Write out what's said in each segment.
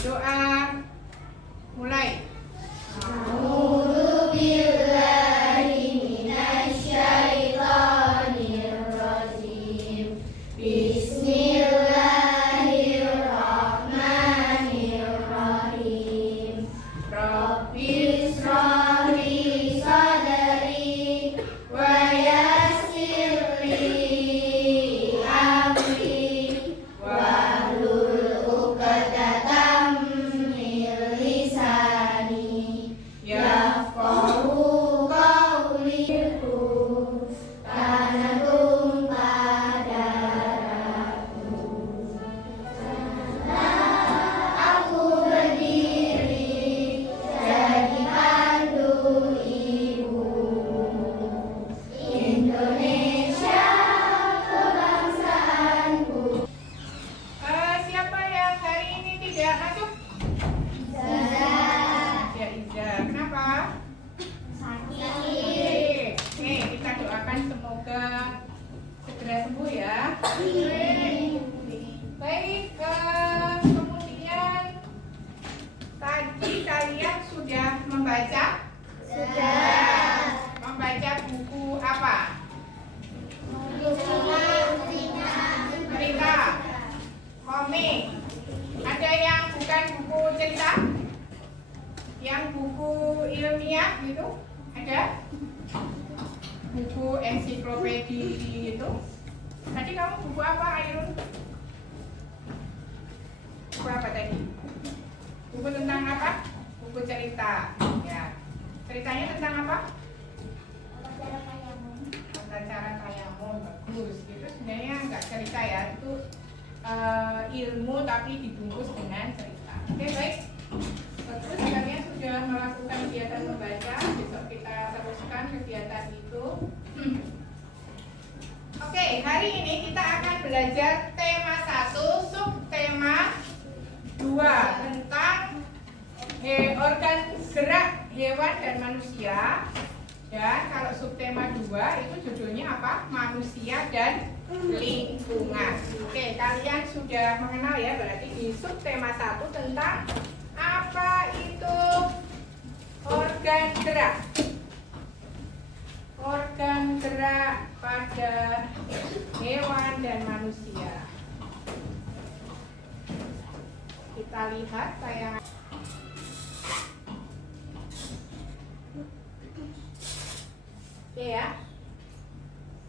Doa mulai. Siapa yang hari ini tidak masuk? Ya, Iza. Kenapa? Sakit. Nih, kita doakan semoga segera sembuh ya. Baik, kemudian tadi kalian sudah membaca? Membaca buku apa? Cerita, komik. Ada yang bukan buku cerita? Yang buku ilmiah gitu? Ada? Buku ensiklopedi gitu? Tadi kamu buku apa, Airun? Buku apa tadi? Buku tentang apa? Buku cerita. Ya. Ceritanya tentang apa? Tata cara tayamum. Bagus. Itu sebenarnya nggak cerita ya. Itu ilmu tapi dibungkus dengan cerita. Oke, baik. Bagus, kalian sudah melakukan kegiatan membaca. Besok kita teruskan kegiatan itu. Oke, hari ini kita akan belajar tema 1, subtema 2 tentang organ gerak hewan dan manusia. Dan kalau subtema 2 itu judulnya apa? Manusia dan lingkungan. Oke, kalian sudah mengenal ya, berarti di subtema 1 tentang apa itu organ gerak. Organ gerak pada hewan dan manusia. Kita lihat tayangan. Oke ya.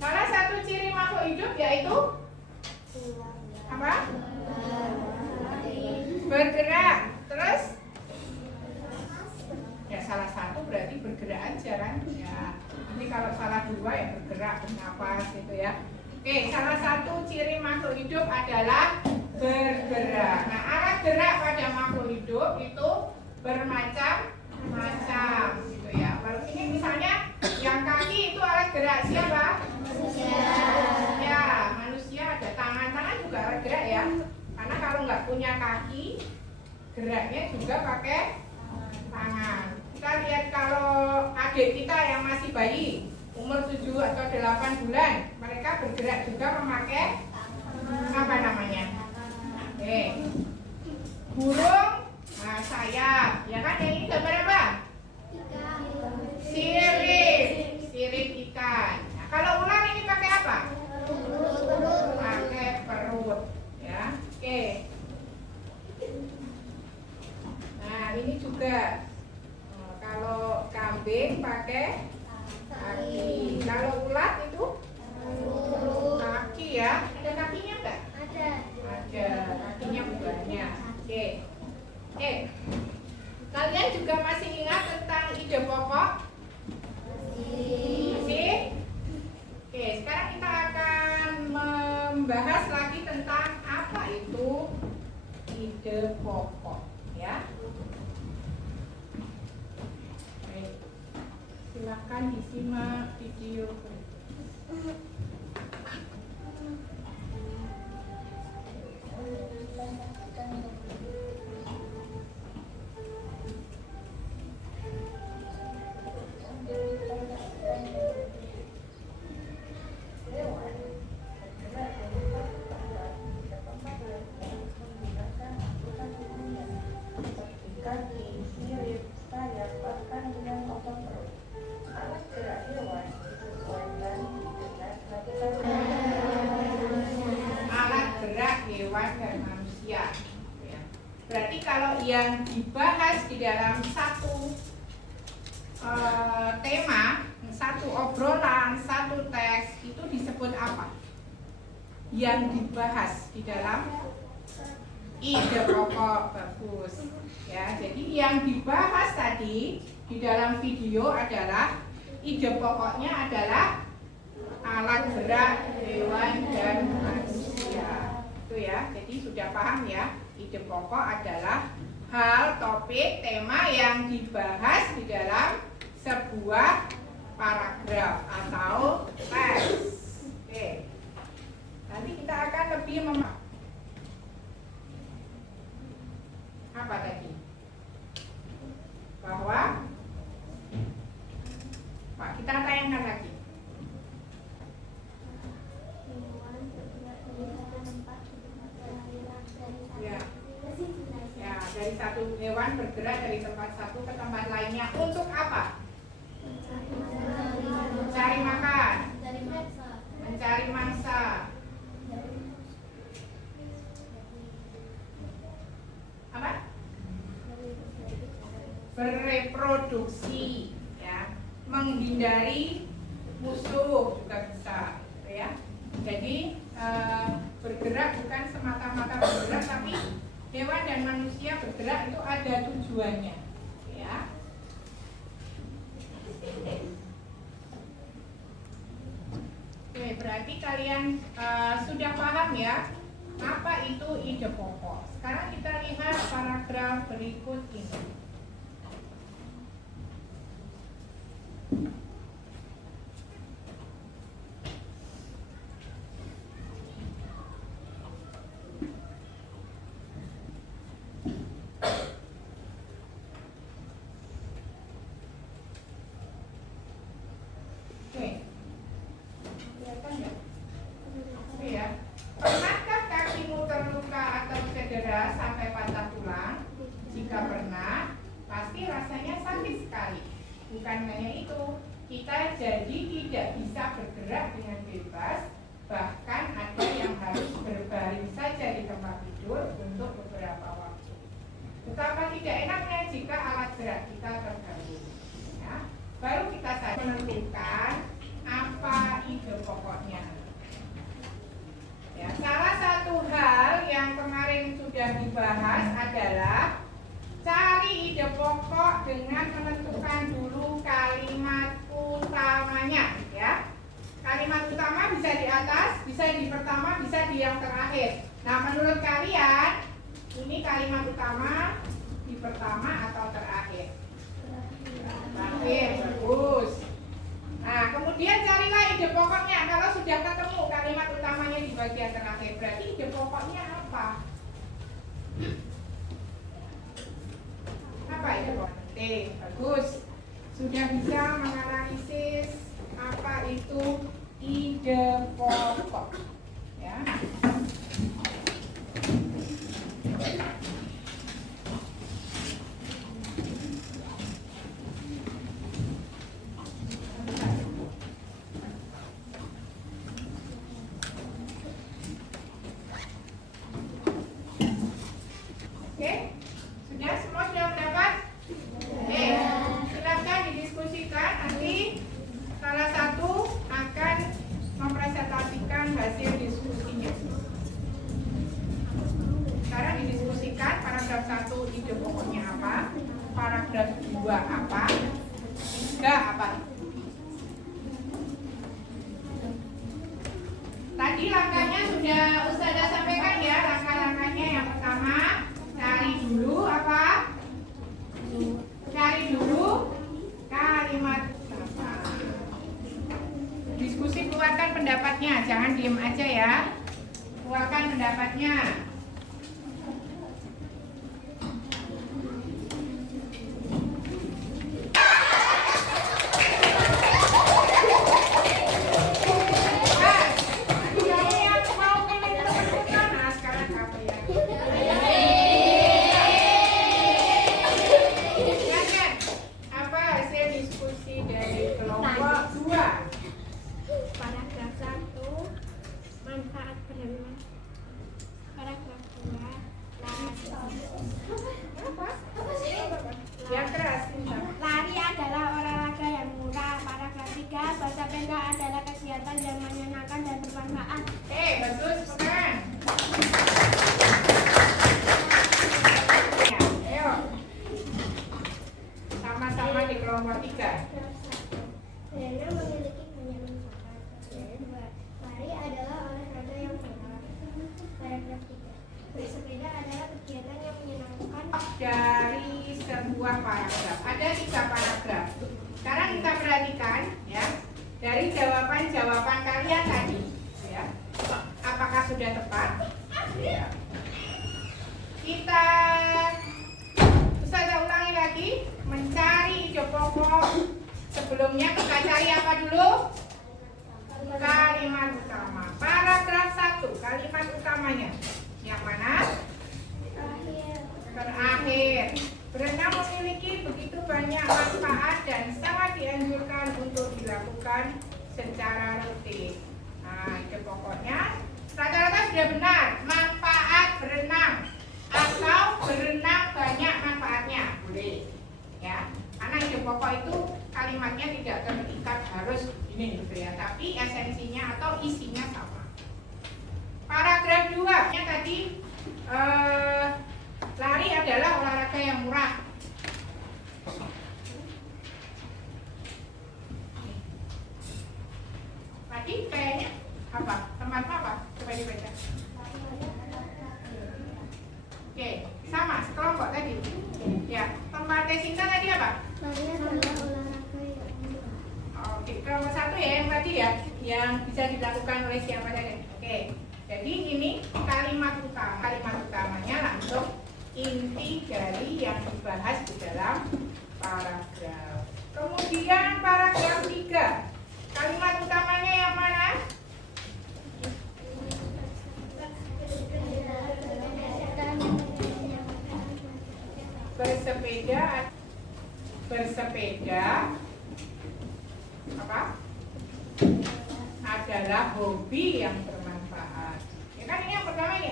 Salah satu ciri makhluk hidup yaitu apa? Bergerak. Terus? Ya salah satu berarti bergerak aja kan? Ya. Ini kalau salah dua ya bergerak, bernapas gitu ya. Oke, salah satu ciri makhluk hidup adalah bergerak. Nah, alat gerak pada makhluk hidup itu bermacam-macam gitu ya. Baru ini misalnya yang kaki itu alat gerak siapa? Manusia. Ya, manusia ada tangan juga alat gerak ya. Karena kalau nggak punya kaki, geraknya juga pakai tangan. Kita lihat kalau adik kita yang masih bayi, umur 7 atau 8 bulan, mereka bergerak juga memakai apa namanya? Oke. Burung, nah sayap, ya kan? Yang ini gambar apa? Sirip ikan. Nah, kalau ular ini pakai apa? Pakai perut, ya. Oke. Nah, ini juga kalau kambing pakai kaki. Kalau ulat itu kaki ya. Ada kakinya enggak? Ada. Kakinya banyak. Oke. Kalian juga masih ingat tentang ide pokok? Masih? Oke, sekarang kita akan membahas lagi tentang apa itu ide pokok, ya. Baik. Silakan disimak video. kalau yang dibahas di dalam satu tema, satu obrolan, satu teks itu disebut apa? Yang dibahas di dalam ide pokok. Bagus ya. Jadi yang dibahas tadi di dalam video adalah ide pokoknya adalah alat gerak hewan dan manusia. Itu ya. Jadi sudah paham ya. Ide pokok adalah hal, topik, tema yang dibahas di dalam sebuah paragraf atau teks. Oke. Nanti kita akan lebih apa tadi? Bahwa Pak, kita tayangkan lagi. Ya. Ya, dari satu hewan bergerak dari tempat satu ke tempat lainnya untuk apa? Mencari makan, mencari mangsa, apa? Bereproduksi, ya, menghindari musuh juga bisa, ya. Jadi bergerak bukan semata-mata bergerak, tapi hewan dan manusia bergerak itu ada tujuannya, ya. Oke, berarti kalian sudah paham ya apa itu ide pokok. Sekarang kita lihat paragraf berikut ini. Pernahkah kakimu terluka atau cedera sampai patah tulang? Jika pernah, pasti rasanya sakit sekali. Bukan hanya itu, kita jadi tidak bisa bergerak dengan bebas. Bahkan ada yang harus berbaring saja di tempat tidur untuk beberapa waktu. Betapa tidak enaknya jika alat gerak kita terganggu. Ya, baru kita saja menentukan apa ide pokoknya. Ya, salah satu hal yang kemarin sudah dibahas adalah cari ide pokok dengan menentukan dulu kalimat utamanya, ya. Kalimat utama bisa di atas, bisa di pertama, bisa di yang terakhir. Nah, menurut kalian ini kalimat utama di pertama atau terakhir? Terakhir, bagus. Nah, kemudian carilah ide pokoknya. Kalau sudah ketemu kalimat utamanya di bagian terakhir, berarti ide pokoknya apa? Apa ide pokoknya? Bagus. Sudah bisa menganalisis apa itu ide pokok. Ya. Paragraf 2 apa? 3 apa? Tadi langkahnya sudah Ustazah sampaikan ya. Langkah-langkahnya yang pertama, cari dulu apa? Cari dulu kalimat apa? Diskusi, keluarkan pendapatnya. Jangan diem aja ya. Keluarkan pendapatnya. Paragraf 1, manfaat berhemat. Paragraf 3. Berenang memiliki banyak manfaat. Paragraf 2. Lari adalah olahraga yang sehat. Paragraf 3. Bersepeda adalah kegiatan yang menyenangkan. Dari sebuah paragraf ada 3 paragraf. Sekarang kita perhatikan ya, dari jawaban-jawaban kalian tadi ya, apakah sudah tepat ya. Kita saya ulangi lagi, mencari ide pokok. Sebelumnya kita cari apa dulu? Kalimat utama. Paragraf 1, kalimat utamanya yang mana? Terakhir. Berenang memiliki begitu banyak manfaat dan sangat dianjurkan untuk dilakukan secara rutin. Nah, ide pokoknya rata-rata sudah benar. Manfaat berenang atau berenang banyak manfaatnya, boleh ya. Karena ide pokok itu kalimatnya tidak terikat harus ini gitu ya, tapi esensinya atau isinya sama. Paragraf 2 nya tadi lari adalah olahraga yang murah. Tadi kayaknya apa? Tempat apa? Coba dibaca. Oke, sama sekelompok tadi. Ya, tempatnya Sinta tadi apa? Lari adalah olahraga yang murah. Oke, kelompok 1 ya yang tadi ya, yang bisa dilakukan oleh siapa saja. Oke, jadi ini kalimat utama. Kalimat utamanya langsung inti dari yang dibahas di dalam paragraf. Kemudian paragraf 3, kalimat utamanya yang mana? Bersepeda apa? Adalah hobi yang bermanfaat. Ya kan ini yang pertama ini.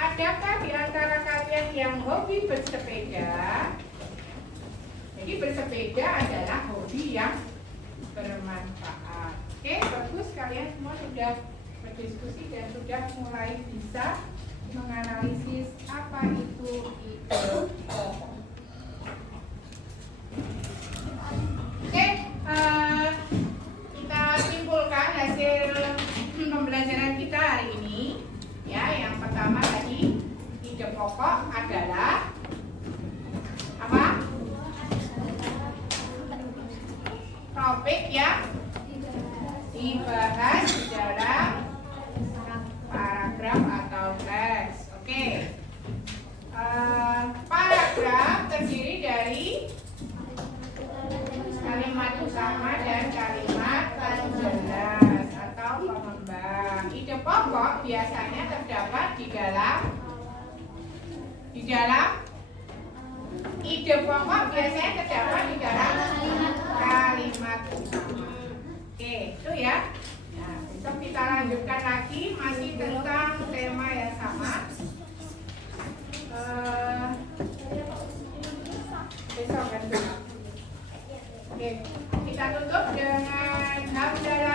Adakah di antara kalian yang hobi bersepeda? Jadi bersepeda adalah hobi yang bermanfaat. Oke, bagus, kalian semua sudah berdiskusi dan sudah mulai bisa menganalisis apa itu ide pokok. Oke, kita simpulkan hasil pembelajaran kita hari ini. Ya, yang pertama tadi ide pokok adalah apa? Topik yang dibahas di dalam paragraf atau teks. Oke. Paragraf terdiri dari kalimat utama dan kalimat penjelas atau pengembang. Ide pokok biasanya terdapat di dalam ide pokok biasanya terdapat di dalam kalimat utama. Oke, itu ya. Nah, besok kita lanjutkan lagi masih tentang tema yang sama. Besok kan. Oke, kita tutup dengan hamdalah.